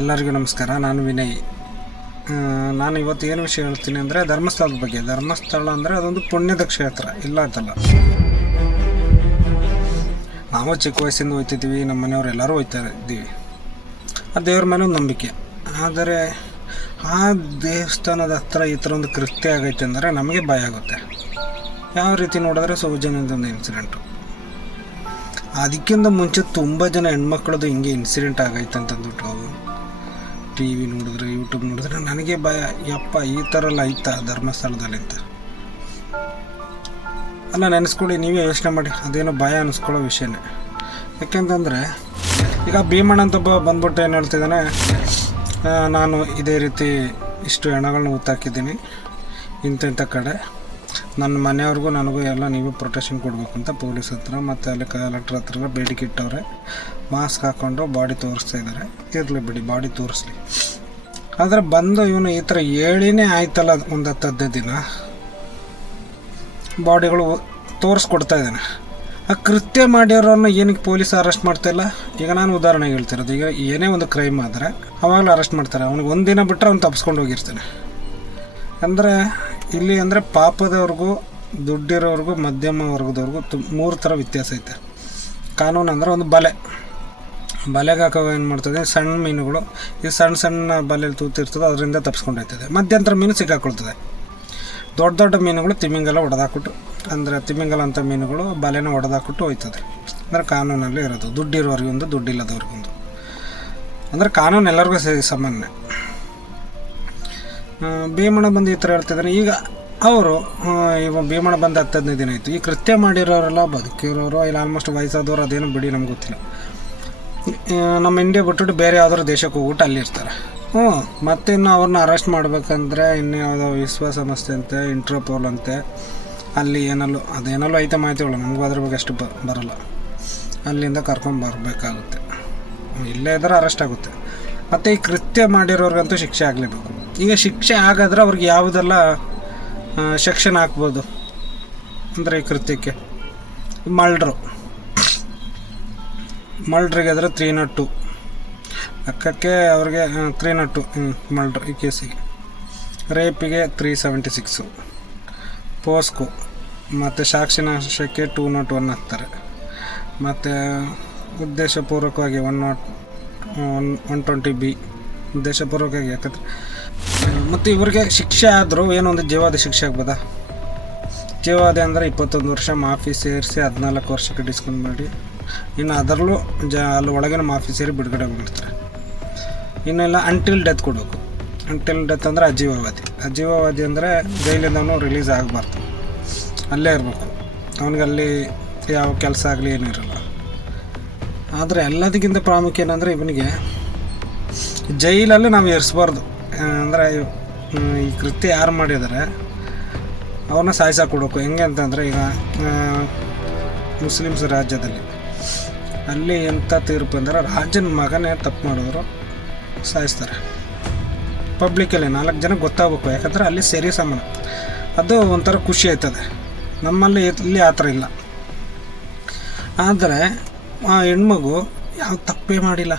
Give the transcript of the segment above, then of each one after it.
ಎಲ್ಲರಿಗೂ ನಮಸ್ಕಾರ. ನಾನು ವಿನಯ್. ನಾನು ಇವತ್ತು ಏನು ವಿಷಯ ಹೇಳ್ತೀನಿ ಅಂದರೆ ಧರ್ಮಸ್ಥಳದ ಬಗ್ಗೆ. ಧರ್ಮಸ್ಥಳ ಅಂದರೆ ಅದೊಂದು ಪುಣ್ಯದ ಕ್ಷೇತ್ರ, ಇಲ್ಲ ಅಂತಲ್ಲ. ನಾವು ಚಿಕ್ಕ ವಯಸ್ಸಿಂದ ಹೋಗ್ತಿದ್ದೀವಿ, ನಮ್ಮ ಮನೆಯವರು ಎಲ್ಲರೂ ಹೋಗ್ತಾ ಇದ್ದೀವಿ. ಆ ದೇವ್ರ ಮೇಲೆ ಒಂದು ನಂಬಿಕೆ. ಆದರೆ ಆ ದೇವಸ್ಥಾನದ ಹತ್ರ ಈ ಥರ ಒಂದು ಕೃತ್ಯ ಆಗೈತೆ ಅಂದರೆ ನಮಗೆ ಭಯ ಆಗುತ್ತೆ. ಯಾವ ರೀತಿ ನೋಡಿದ್ರೆ ಸೌಜನ್ಯದೊಂದು ಇನ್ಸಿಡೆಂಟು. ಅದಕ್ಕಿಂತ ಮುಂಚೆ ತುಂಬ ಜನ ಹೆಣ್ಮಕ್ಳದ್ದು ಹಿಂಗೆ ಇನ್ಸಿಡೆಂಟ್ ಆಗೈತೆ ಅಂತಂದ್ಬಿಟ್ಟು ಟಿ ವಿ ನೋಡಿದ್ರೆ, ಯೂಟ್ಯೂಬ್ ನೋಡಿದ್ರೆ ನನಗೆ ಭಯ. ಯಪ್ಪ, ಈ ಥರ ಎಲ್ಲ ಐತಾ ಧರ್ಮಸ್ಥಳದಲ್ಲಿ ಅಂತ ಅಲ್ಲ. ನೆನೆಸ್ಕೊಳ್ಳಿ, ನೀವೇ ಯೋಚನೆ ಮಾಡಿ. ಅದೇನೋ ಭಯ ಅನ್ನಿಸ್ಕೊಳ್ಳೋ ವಿಷಯನೇ. ಯಾಕೆಂತಂದರೆ ಈಗ ಭೀಮಣ್ಣ ಅಂತ ಬಂದ್ಬಿಟ್ಟು ಏನು ಹೇಳ್ತಿದ್ದಾನೆ, ನಾನು ಇದೇ ರೀತಿ ಇಷ್ಟು ಹೆಣಗಳನ್ನ ಊತಾಕಿದ್ದೀನಿ ಇಂಥ ಕಡೆ, ನನ್ನ ಮನೆಯವ್ರಿಗೂ ನನಗೂ ಎಲ್ಲ ನೀವು ಪ್ರೊಟೆಕ್ಷನ್ ಕೊಡಬೇಕು ಅಂತ ಪೊಲೀಸ್ ಹತ್ರ ಮತ್ತು ಅಲ್ಲಿ ಕಲೆಕ್ಟ್ರ್ ಹತ್ರ ಎಲ್ಲ ಬೇಡಿಕೆ ಇಟ್ಟವ್ರೆ. ಮಾಸ್ಕ್ ಹಾಕ್ಕೊಂಡು ಬಾಡಿ ತೋರಿಸ್ತಾ ಇದ್ದಾರೆ. ಇರಲಿ ಬಿಡಿ, ಬಾಡಿ ತೋರಿಸ್ಲಿ. ಆದರೆ ಬಂದು ಇವನು ಈ ಥರ ಹೇಳಿನೇ ಆಯ್ತಲ್ಲ, ಒಂದು 10-15 ದಿನ ಬಾಡಿಗಳು ತೋರಿಸ್ಕೊಡ್ತಾ ಇದ್ದಾನೆ. ಆ ಕೃತ್ಯ ಮಾಡಿರೋರನ್ನ ಏನಕ್ಕೆ ಪೊಲೀಸ್ ಅರೆಸ್ಟ್ ಮಾಡ್ತಾಯಿಲ್ಲ? ಈಗ ನಾನು ಉದಾಹರಣೆಗೆ ಹೇಳ್ತಿರೋದು, ಈಗ ಏನೇ ಒಂದು ಕ್ರೈಮ್ ಆದರೆ ಅವಾಗಲೂ ಅರೆಸ್ಟ್ ಮಾಡ್ತಾರೆ. ಅವ್ನಿಗೆ ಒಂದು ದಿನ ಬಿಟ್ಟರೆ ಅವ್ನು ತಪ್ಪಿಸ್ಕೊಂಡು ಹೋಗಿರ್ತಾನೆ. ಅಂದರೆ ಇಲ್ಲಿ ಅಂದರೆ ಪಾಪದವ್ರಿಗೂ ದುಡ್ಡಿರೋರ್ಗೂ ಮಧ್ಯಮ ವರ್ಗದವ್ರಿಗೂ 3 ಥರ ವ್ಯತ್ಯಾಸ ಐತೆ. ಕಾನೂನು ಅಂದರೆ ಒಂದು ಬಲೆಗೆ ಹಾಕೋ ಏನು ಮಾಡ್ತದೆ, ಸಣ್ಣ ಮೀನುಗಳು ಈ ಸಣ್ಣ ಬಲೆಯಲ್ಲಿ ತೂತಿರ್ತದೆ, ಅದರಿಂದ ತಪ್ಪಿಸ್ಕೊಂಡೋಗ್ತದೆ. ಮಧ್ಯಂತರ ಮೀನು ಸಿಕ್ಕಾಕೊಳ್ತದೆ. ದೊಡ್ಡ ಮೀನುಗಳು ತಿಮಿಂಗಲ ಹೊಡೆದಾಕ್ಬಿಟ್ಟು, ಅಂದರೆ ತಿಮಿಂಗಲ ಅಂಥ ಮೀನುಗಳು ಬಲೆನ ಹೊಡೆದಾಕ್ಬಿಟ್ಟು ಹೋಯ್ತದೆ. ಅಂದರೆ ಕಾನೂನಲ್ಲಿ ಇರೋದು ದುಡ್ಡಿರೋರಿಗೊಂದು, ದುಡ್ಡಿಲ್ಲದವ್ರಿಗೊಂದು. ಅಂದರೆ ಕಾನೂನು ಎಲ್ಲರಿಗೂ ಸಾಮಾನ್ಯ. ಭೀಮಣ್ಣ ಬಂದು ಈ ಥರ ಹೇಳ್ತಿದ್ದಾನೆ. ಈಗ ಅವರು ಭೀಮಣ್ಣ ಬಂದು 10-15 ದಿನ ಆಯಿತು. ಈ ಕೃತ್ಯ ಮಾಡಿರೋರೆಲ್ಲ ಬದುಕಿರೋರು, ಇಲ್ಲ ಆಲ್ಮೋಸ್ಟ್ ವಯಸ್ಸಾದವರು, ಅದೇನೋ ಬಿಡಿ, ನಮ್ಗೆ ಗೊತ್ತಿಲ್ಲ. ನಮ್ಮ ಇಂಡಿಯಾ ಬಿಟ್ಬಿಟ್ಟು ಬೇರೆ ಯಾವ್ದಾದ್ರು ದೇಶಕ್ಕೆ ಹೋಗ್ಬಿಟ್ಟು ಅಲ್ಲಿರ್ತಾರೆ. ಮತ್ತು ಇನ್ನು ಅವ್ರನ್ನ ಅರೆಸ್ಟ್ ಮಾಡಬೇಕಂದ್ರೆ ಇನ್ನು ಯಾವುದೋ ವಿಶ್ವಸಂಸ್ಥೆ ಅಂತೆ, ಇಂಟರ್ಪೋಲ್ ಅಂತೆ, ಅಲ್ಲಿ ಅದೇನಲ್ಲೂ ಐತೆ ಮಾಹಿತಿಗಳು, ನಮಗೂ ಅದ್ರ ಬಗ್ಗೆ ಅಷ್ಟು ಬರೋಲ್ಲ. ಅಲ್ಲಿಂದ ಕರ್ಕೊಂಬರ್ಬೇಕಾಗುತ್ತೆ. ಇಲ್ಲೇ ಇದ್ರೆ ಅರೆಸ್ಟ್ ಆಗುತ್ತೆ. ಮತ್ತು ಈ ಕೃತ್ಯ ಮಾಡಿರೋರ್ಗಂತೂ ಶಿಕ್ಷೆ ಆಗಲೇಬೇಕು. ಈಗ ಶಿಕ್ಷೆ ಆಗಾದ್ರೆ ಅವ್ರಿಗೆ ಯಾವುದೆಲ್ಲ ಸೆಕ್ಷನ್ ಹಾಕ್ಬೋದು ಅಂದರೆ ಈ ಕೃತ್ಯಕ್ಕೆ. ಮರ್ಡ್ರಿಗೆ ಆದರೆ 302 ಲೆಕ್ಕಕ್ಕೆ ಅವ್ರಿಗೆ 302 ಮರ್ಡ್ರ್ ಈ ಕೇಸಿಗೆ. ರೇಪಿಗೆ 376, ಪೋಸ್ಕೋ ಮತ್ತು ಸಾಕ್ಷಿ ನಾಶಕ್ಕೆ 201 ಹಾಕ್ತಾರೆ. ಮತ್ತು ಉದ್ದೇಶಪೂರ್ವಕವಾಗಿ 120B ಉದ್ದೇಶಪೂರ್ವಕವಾಗಿ. ಯಾಕಂದರೆ ಮತ್ತು ಇವ್ರಿಗೆ ಶಿಕ್ಷೆ ಆದರೂ ಏನೊಂದು ಜೀವಾದಿ ಶಿಕ್ಷೆ ಆಗ್ಬೋದಾ? ಜೀವಾದಿ ಅಂದರೆ 21 ವರ್ಷ ಮಾಫಿ ಸೇರಿಸಿ 14 ವರ್ಷಕ್ಕೆ ಡಿಸ್ಕೌಂಟ್ ಮಾಡಿ, ಇನ್ನು ಅದರಲ್ಲೂ ಅಲ್ಲಿ ಒಳಗಿನ ಮಾಫಿ ಸೇರಿ ಬಿಡುಗಡೆ ಮಾಡಿರ್ತಾರೆ. ಇನ್ನೆಲ್ಲ ಅಂಟಿಲ್ ಡೆತ್ ಕೊಡಬೇಕು. ಅಂಟಿಲ್ ಡೆತ್ ಅಂದರೆ ಅಜೀವವಾದಿ ಅಂದರೆ ಜೈಲಿಂದ ಅವನು ರಿಲೀಸ್ ಆಗಬಾರ್ದು, ಅಲ್ಲೇ ಇರಬೇಕು. ಅವನಿಗೆ ಅಲ್ಲಿ ಯಾವ ಕೆಲಸ ಆಗಲಿ ಏನೂ ಇರಲ್ಲ. ಆದರೆ ಎಲ್ಲದಕ್ಕಿಂತ ಪ್ರಾಮುಖ್ಯ ಏನಂದರೆ ಇವನಿಗೆ ಜೈಲಲ್ಲಿ ನಾವು ಇರಿಸ್ಬಾರ್ದು. ಅಂದರೆ ಈ ಕೃತ್ಯ ಯಾರು ಮಾಡಿದ್ದಾರೆ ಅವ್ರನ್ನ ಸಾಯಿಸಾಕೊಡ್ಬೇಕು. ಹೆಂಗೆ ಅಂತಂದರೆ, ಈಗ ಮುಸ್ಲಿಮ್ಸ್ ರಾಜ್ಯದಲ್ಲಿ ಅಲ್ಲಿ ಎಂಥ ತೀರ್ಪು ಅಂದರೆ, ರಾಜನ ಮಗನೇ ತಪ್ಪು ಮಾಡಿದ್ರು ಸಾಯಿಸ್ತಾರೆ. ಪಬ್ಲಿಕಲ್ಲಿ 4 ಜನ ಗೊತ್ತಾಗಬೇಕು. ಯಾಕಂದರೆ ಅಲ್ಲಿ ಸರಿ ಸಮಾನ. ಅದು ಒಂಥರ ಖುಷಿ ಆಯ್ತದೆ. ನಮ್ಮಲ್ಲಿ ಇಲ್ಲಿ ಆ ಥರ ಇಲ್ಲ. ಆದರೆ ಆ ಹೆಣ್ಮಗು ಯಾವ ತಪ್ಪೇ ಮಾಡಿಲ್ಲ,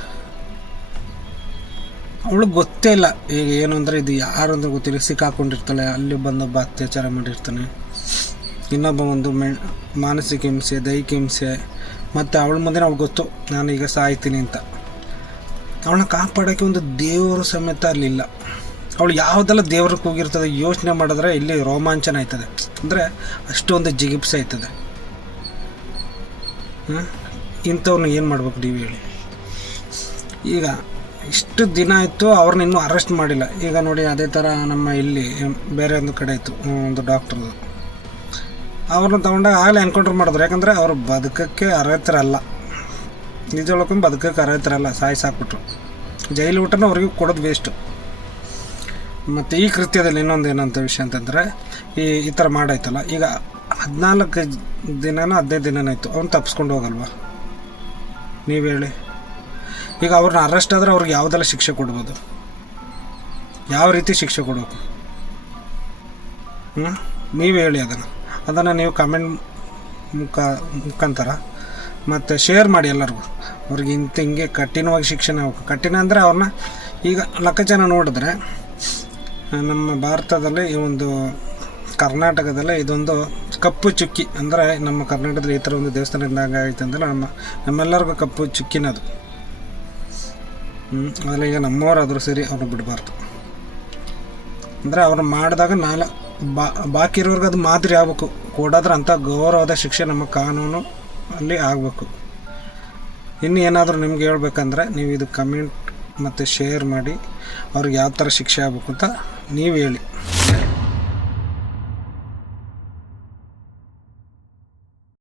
ಅವಳಿಗೆ ಗೊತ್ತೇ ಇಲ್ಲ. ಈಗ ಏನು ಅಂದರೆ ಇದು ಯಾರು ಅಂದರೆ ಗೊತ್ತಿಲ್ಲ. ಸಿಕ್ಕಾಕೊಂಡಿರ್ತಾಳೆ, ಅಲ್ಲಿ ಬಂದೊಬ್ಬ ಅತ್ಯಾಚಾರ ಮಾಡಿರ್ತಾನೆ, ಇನ್ನೊಬ್ಬ ಒಂದು ಮಾನಸಿಕ ಹಿಂಸೆ, ದೈಹಿಕ ಹಿಂಸೆ. ಮತ್ತು ಅವಳ ಮುಂದೆ ಅವ್ಳಿಗೆ ಗೊತ್ತು ನಾನೀಗ ಸಾಯ್ತೀನಿ ಅಂತ. ಅವಳನ್ನ ಕಾಪಾಡೋಕ್ಕೆ ಒಂದು ದೇವರು ಸಮೇತ ಅಲ್ಲಿಲ್ಲ. ಅವಳು ಯಾವುದೆಲ್ಲ ದೇವ್ರಿಗೆ ಹೋಗಿರ್ತದೆ ಯೋಚನೆ ಮಾಡಿದ್ರೆ ಇಲ್ಲಿ ರೋಮಾಂಚನ ಆಯ್ತದೆ. ಅಂದರೆ ಅಷ್ಟೊಂದು ಜಿಗಿಪ್ಸೆ ಆಯ್ತದೆ. ಇಂಥವ್ರನ್ನ ಏನು ಮಾಡ್ಬೇಕು ನೀವು ಹೇಳಿ? ಈಗ ಇಷ್ಟು ದಿನ ಆಯಿತು, ಅವ್ರನ್ನ ಇನ್ನೂ ಅರೆಸ್ಟ್ ಮಾಡಿಲ್ಲ. ಈಗ ನೋಡಿ, ಅದೇ ಥರ ನಮ್ಮ ಇಲ್ಲಿ ಬೇರೆ ಒಂದು ಕಡೆ ಇತ್ತು, ಒಂದು ಡಾಕ್ಟ್ರದು. ಅವ್ರನ್ನ ತೊಗೊಂಡಾಗ ಆಗಲೇ ಎನ್ಕೌಂಟ್ರ್ ಮಾಡಿದ್ರು. ಯಾಕಂದರೆ ಅವರು ಬದುಕಕ್ಕೆ ಅರ್ಹತರಲ್ಲ, ನಿಜವಳಕ್ಕೂ ಬದುಕಕ್ಕೆ ಅರ್ಹತರಲ್ಲ, ಸಾಯಿಸಾಕ್ಬಿಟ್ರು. ಜೈಲು ಊಟನ ಅವ್ರಿಗೆ ಕೊಡೋದು ವೇಸ್ಟು. ಮತ್ತು ಈ ಕೃತ್ಯದಲ್ಲಿ ಇನ್ನೊಂದು ಏನಂತ ವಿಷಯ ಅಂತಂದರೆ, ಈ ಥರ ಮಾಡಾಯ್ತಲ್ಲ, ಈಗ 14 ದಿನನ 15 ದಿನನ ಆಯಿತು, ಅವ್ನು ತಪ್ಪಿಸ್ಕೊಂಡು ಹೋಗಲ್ವಾ? ನೀವು ಹೇಳಿ. ಈಗ ಅವ್ರನ್ನ ಅರೆಸ್ಟ್ ಆದರೆ ಅವ್ರಿಗೆ ಯಾವುದೆಲ್ಲ ಶಿಕ್ಷೆ ಕೊಡ್ಬೋದು? ಯಾವ ರೀತಿ ಶಿಕ್ಷೆ ಕೊಡಬೇಕು? ನೀವು ಹೇಳಿ. ಅದನ್ನು ನೀವು ಕಮೆಂಟ್ ಮುಖಾಂತರ ಮತ್ತು ಶೇರ್ ಮಾಡಿ ಎಲ್ಲರಿಗೂ. ಅವ್ರಿಗೆ ಹಿಂಗೆ ಕಠಿಣವಾಗಿ ಶಿಕ್ಷಣ ಆಗಬೇಕು. ಕಠಿಣ ಅಂದರೆ ಅವ್ರನ್ನ ಈಗ ಲೆಕ್ಕಾಚಾರ ನೋಡಿದ್ರೆ ನಮ್ಮ ಭಾರತದಲ್ಲಿ ಈ ಒಂದು ಕರ್ನಾಟಕದಲ್ಲೇ ಇದೊಂದು ಕಪ್ಪು ಚುಕ್ಕಿ. ಅಂದರೆ ನಮ್ಮ ಕರ್ನಾಟಕದಲ್ಲಿ ಈ ಥರ ಒಂದು ದೇವಸ್ಥಾನ ಇದ್ದಾಗ ಆಯ್ತು ಅಂದರೆ ನಮ್ಮೆಲ್ಲರಿಗೂ ಕಪ್ಪು ಚುಕ್ಕಿನದು. ಅದರಲ್ಲಿ ಈಗ ನಮ್ಮವರಾದರೂ ಸರಿ ಅವ್ರನ್ನ ಬಿಡಬಾರ್ದು. ಅಂದರೆ ಅವ್ರು ಮಾಡಿದಾಗ ಬಾಕಿ ಇರೋರ್ಗೆ ಅದು ಮಾದರಿ ಆಗಬೇಕು. ಕೊಡೋದ್ರೆ ಅಂಥ ಗೌರವದ ಶಿಕ್ಷೆ ನಮ್ಮ ಕಾನೂನು ಅಲ್ಲಿ ಆಗಬೇಕು. ಇನ್ನು ಏನಾದರೂ ನಿಮ್ಗೆ ಹೇಳ್ಬೇಕಂದ್ರೆ ನೀವು ಇದು ಕಮೆಂಟ್ ಮತ್ತು ಶೇರ್ ಮಾಡಿ ಅವ್ರಿಗೆ ಯಾವ ಥರ ಶಿಕ್ಷೆ ಆಗಬೇಕು ಅಂತ ನೀವು ಹೇಳಿ.